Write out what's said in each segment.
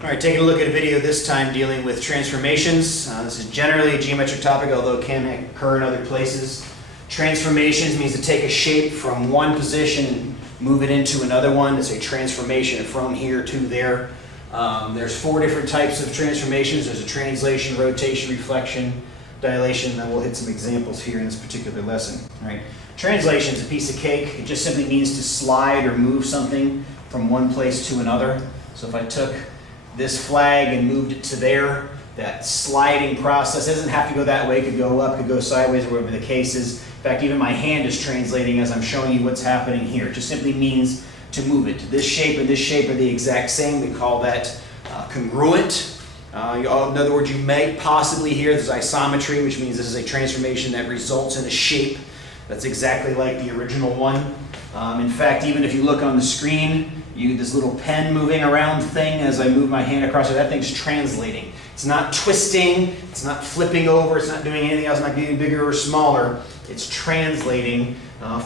All right, taking a look at a video this time dealing with transformations. This is generally a geometric topic, although it can occur in other places. Transformations means to take a shape from one position and move it into another one. It's a transformation from here to there. There's 4 different types of transformations. There's a translation, rotation, reflection, dilation, and we'll hit some examples here in this particular lesson. All right. Translation is a piece of cake. It just simply means to slide or move something from one place to another. So if I took this flag and moved it to there, that sliding process doesn't have to go that way. It could go up, could go sideways, or whatever the case is. In fact, even my hand is translating as I'm showing you what's happening here. It just simply means to move it. This shape and this shape are the exact same. We call that congruent. In other words, you may possibly hear this isometry, which means this is a transformation that results in a shape that's exactly like the original one. In fact, even if you look on the screen, this little pen moving around thing as I move my hand across it, that thing's translating. It's not twisting, it's not flipping over, it's not doing anything else, not getting bigger or smaller. It's translating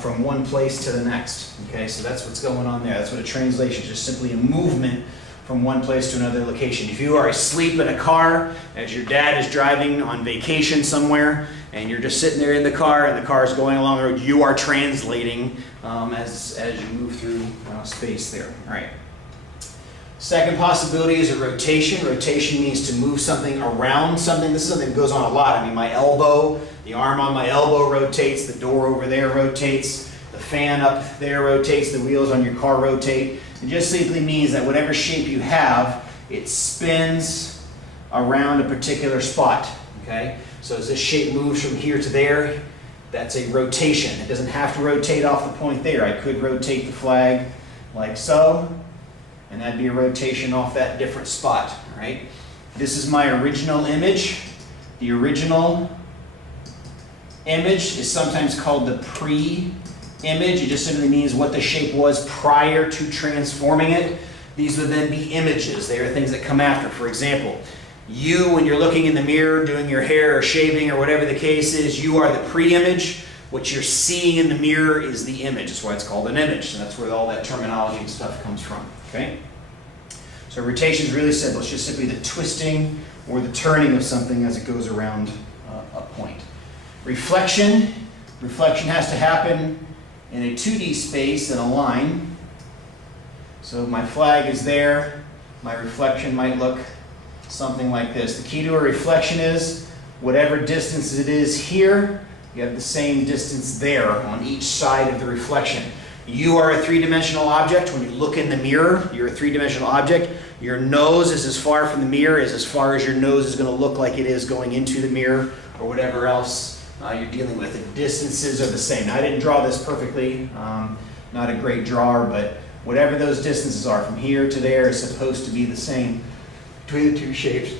from one place to the next. Okay, so that's what's going on there. That's what a translation is, just simply a movement from one place to another location. If you are asleep in a car as your dad is driving on vacation somewhere and you're just sitting there in the car and the car is going along the road, you are translating as you move through space there. All right. Second possibility is a rotation. Rotation means to move something around something. This is something that goes on a lot. I mean, my elbow, the arm on my elbow rotates, the door over there rotates, the fan up there rotates, the wheels on your car rotate. It just simply means that whatever shape you have, it spins around a particular spot. Okay? So as this shape moves from here to there, that's a rotation. It doesn't have to rotate off the point there. I could rotate the flag like so, and that'd be a rotation off that different spot. Right? This is my original image. The original image is sometimes called the pre-image. It just simply means what the shape was prior to transforming it. These would then be images. They are things that come after. For example, you, when you're looking in the mirror, doing your hair or shaving or whatever the case is, you are the pre-image. What you're seeing in the mirror is the image. That's why it's called an image. And that's where all that terminology and stuff comes from. Okay? So rotation is really simple. It's just simply the twisting or the turning of something as it goes around a point. Reflection. Reflection has to happen in a 2D space in a line. So my flag is there. My reflection might look something like this. The key to a reflection is whatever distance it is here, you have the same distance there on each side of the reflection. You are a 3-dimensional object. When you look in the mirror, you're a 3-dimensional object. Your nose is as far from the mirror as far as your nose is going to look like it is going into the mirror or whatever else you're dealing with. The distances are the same. Now, I didn't draw this perfectly. Not a great drawer, but whatever those distances are from here to there is supposed to be the same between the two shapes.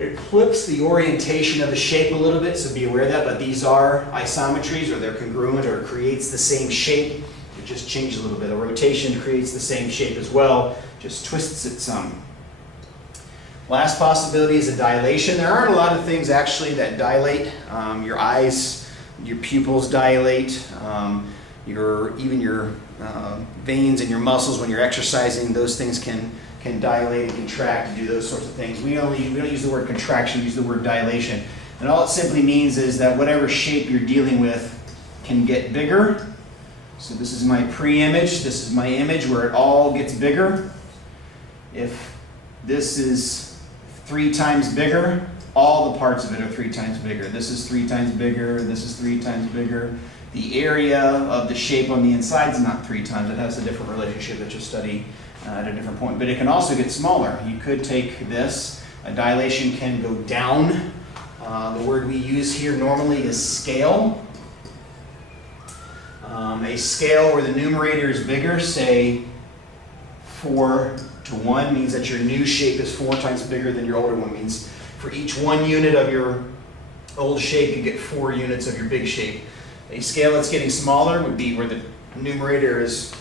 It flips the orientation of the shape a little bit, so be aware of that, but these are isometries, or they're congruent, or it creates the same shape. It just changes a little bit. A rotation creates the same shape as well, just twists it some. Last possibility is a dilation. There aren't a lot of things actually that dilate. Your eyes, your pupils dilate, even your veins and your muscles when you're exercising, those things can dilate and contract and do those sorts of things. We don't use the word contraction, we use the word dilation. And all it simply means is that whatever shape you're dealing with can get bigger. So this is my pre-image, this is my image where it all gets bigger. If this is 3 times bigger, all the parts of it are 3 times bigger. This is 3 times bigger, this is 3 times bigger. The area of the shape on the inside is not 3 times. It has a different relationship that you'll study at a different point. But it can also get smaller. You could take this. A dilation can go down. The word we use here normally is scale. A scale where the numerator is bigger, say 4:1, means that your new shape is 4 times bigger than your older one. Means for each 1 unit of your old shape, you get 4 units of your big shape. A scale that's getting smaller would be where the numerator is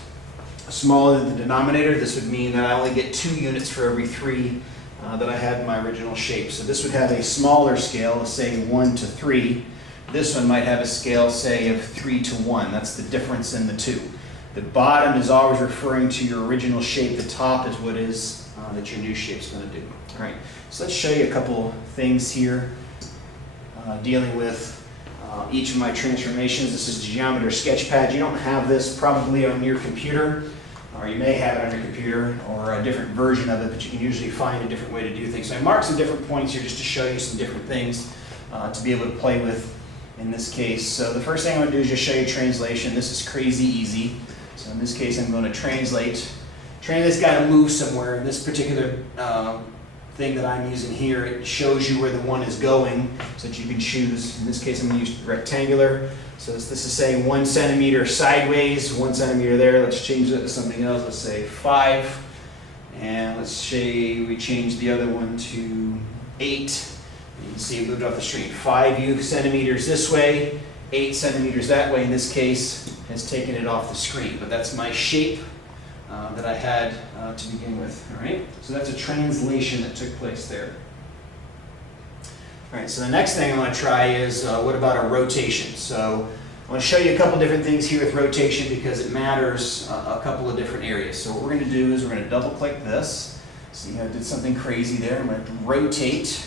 smaller than the denominator. This would mean that I only get 2 units for every 3 that I had in my original shape. So this would have a smaller scale, say 1:3. This one might have a scale, say, of 3:1. That's the difference in the two. The bottom is always referring to your original shape. The top is what is that your new shape's going to do. All right, so let's show you a couple things here dealing with each of my transformations. This is Geometer Sketchpad. You don't have this probably on your computer, or you may have it on your computer, or a different version of it, but you can usually find a different way to do things. So I marked some different points here just to show you some different things to be able to play with in this case. So the first thing I'm going to do is just show you translation. This is crazy easy. So in this case, I'm going to translate. Translate's got to move somewhere. In this particular thing that I'm using here, it shows you where the one is going so that you can choose. In this case, I'm going to use rectangular. So this is saying 1 centimeter sideways, 1 centimeter there. Let's change that to something else. Let's say 5. And let's say we change the other one to 8. You can see it moved off the screen. 5 centimeters this way, 8 centimeters that way. In this case, has taken it off the screen. But that's my shape that I had to begin with. All right. So that's a translation that took place there. All right. So the next thing I want to try is what about a rotation? So I want to show you a couple different things here with rotation because it matters a couple of different areas. So what we're going to do is we're going to double click this. See how I did something crazy there? I'm going to rotate.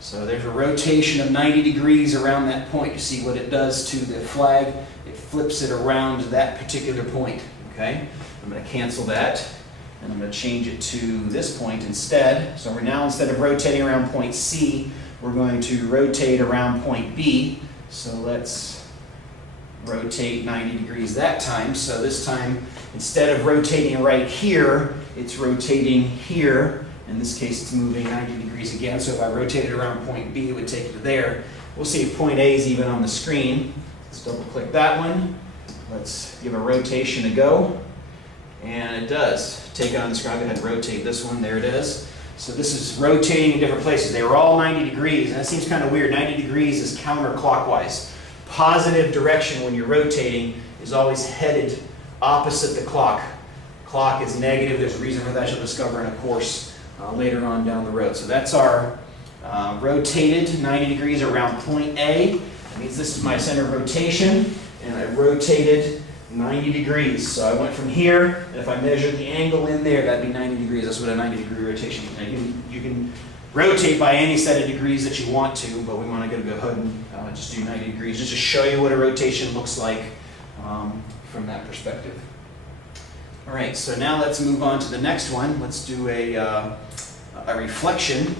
So there's a rotation of 90 degrees around that point. You see what it does to the flag? It flips it around that particular point. Okay? I'm going to cancel that, and I'm going to change it to this point instead. So we're now, instead of rotating around point C, we're going to rotate around point B. So let's rotate 90 degrees that time. So this time, instead of rotating right here, it's rotating here. In this case, it's moving 90 degrees again. So if I rotated around point B, it would take it to there. We'll see if point A is even on the screen. Let's double click that one. Let's give a rotation a go. And it does take it on the screen. I'll go ahead and rotate this one. There it is. So this is rotating in different places. They were all 90 degrees, and that seems kind of weird. 90 degrees is counterclockwise. Positive direction when you're rotating is always headed opposite the clock. Clock is negative. There's a reason for that you'll discover in a course later on down the road. So that's our rotated 90 degrees around point A. That means this is my center of rotation, and I rotated 90 degrees. So I went from here, and if I measured the angle in there, that'd be 90 degrees. That's what a 90 degree rotation is. You can rotate by any set of degrees that you want to, but we want to go ahead and just do 90 degrees, just to show you what a rotation looks like from that perspective. All right, so now let's move on to the next one. Let's do a reflection.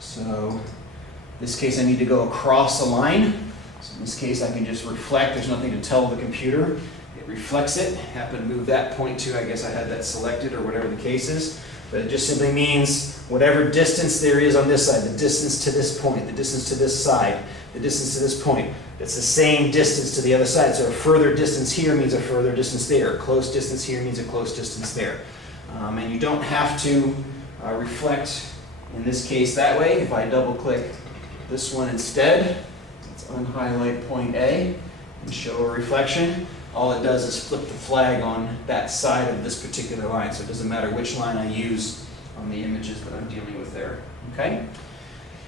So in this case, I need to go across a line. So in this case, I can just reflect. There's nothing to tell the computer. It reflects it. Happen to move that point to, I guess I had that selected or whatever the case is. But it just simply means whatever distance there is on this side, the distance to this point, the distance to this side, the distance to this point, it's the same distance to the other side. So a further distance here means a further distance there. A close distance here means a close distance there. And you don't have to reflect, in this case, that way. If I double click this one instead, let's unhighlight point A and show a reflection. All it does is flip the flag on that side of this particular line. So it doesn't matter which line I use on the images that I'm dealing with there. Okay?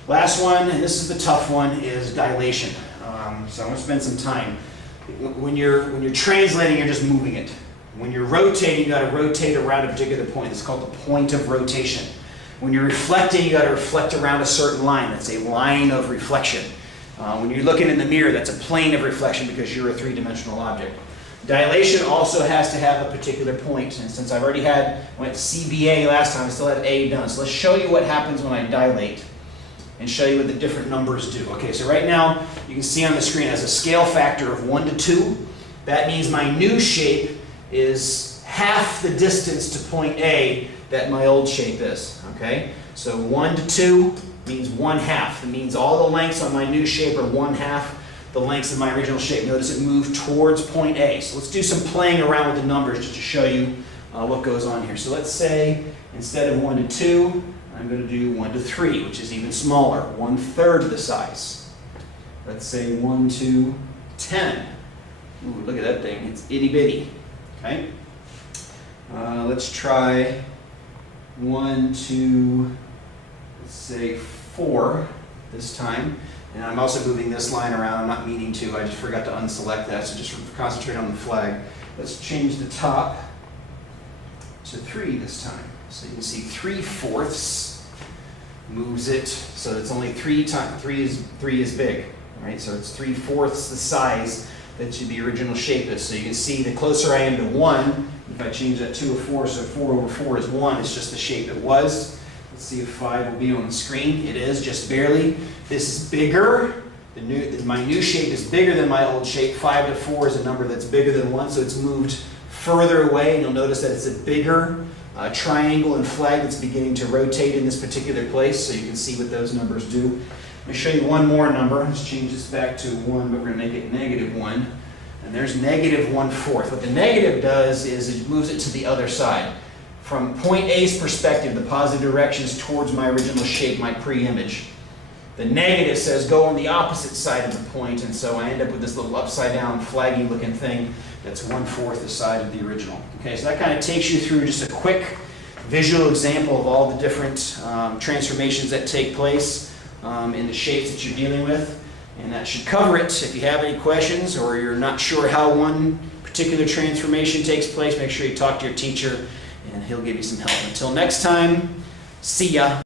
Last one, and this is the tough one, is dilation. So I'm going to spend some time. When you're translating, you're just moving it. When you're rotating, you got to rotate around a particular point. It's called the point of rotation. When you're reflecting, you got to reflect around a certain line. That's a line of reflection. When you're looking in the mirror, that's a plane of reflection because you're a three-dimensional object. Dilation also has to have a particular point, and since I've already went CBA last time, I still have A done. So let's show you what happens when I dilate and show you what the different numbers do. Okay, so right now you can see on the screen as a scale factor of 1 to 2. That means my new shape is half the distance to point A that my old shape is. Okay, so 1 to 2 means 1/2. That means all the lengths on my new shape are 1/2 the lengths of my original shape. Notice it moved towards point A. So let's do some playing around with the numbers just to show you what goes on here. So let's say instead of 1 to 2, I'm going to do 1 to 3, which is even smaller, 1/3 the size. Let's say 1 to 10. Ooh, look at that thing, it's itty bitty. Okay. Let's try 1 to, let's say 4 this time. And I'm also moving this line around. I'm not meaning to. I just forgot to unselect that. So just concentrate on the flag. Let's change the top to 3 this time. So you can see 3/4 moves it, so it's only 3 times 3 is big, right? So it's 3/4 the size that the original shape is. So you can see the closer I am to 1, if I change that to a 4, so 4/4 is 1, it's just the shape it was. Let's see if 5 will be on the screen. It is, just barely. This is bigger. My new shape is bigger than my old shape. 5 to 4 is a number that's bigger than 1, so it's moved further away, and you'll notice that it's a bigger triangle and flag that's beginning to rotate in this particular place, so you can see what those numbers do. Let me show you one more number. Let's change this back to 1, but we're going to make it -1. And there's -1/4. What the negative does is it moves it to the other side. From point A's perspective, the positive direction is towards my original shape, my pre-image. The negative says go on the opposite side of the point, and so I end up with this little upside-down, flaggy-looking thing that's 1/4 the side of the original. Okay, so that kind of takes you through just a quick visual example of all the different transformations that take place in the shapes that you're dealing with. And that should cover it. If you have any questions or you're not sure how one particular transformation takes place, make sure you talk to your teacher and he'll give you some help. Until next time, see ya.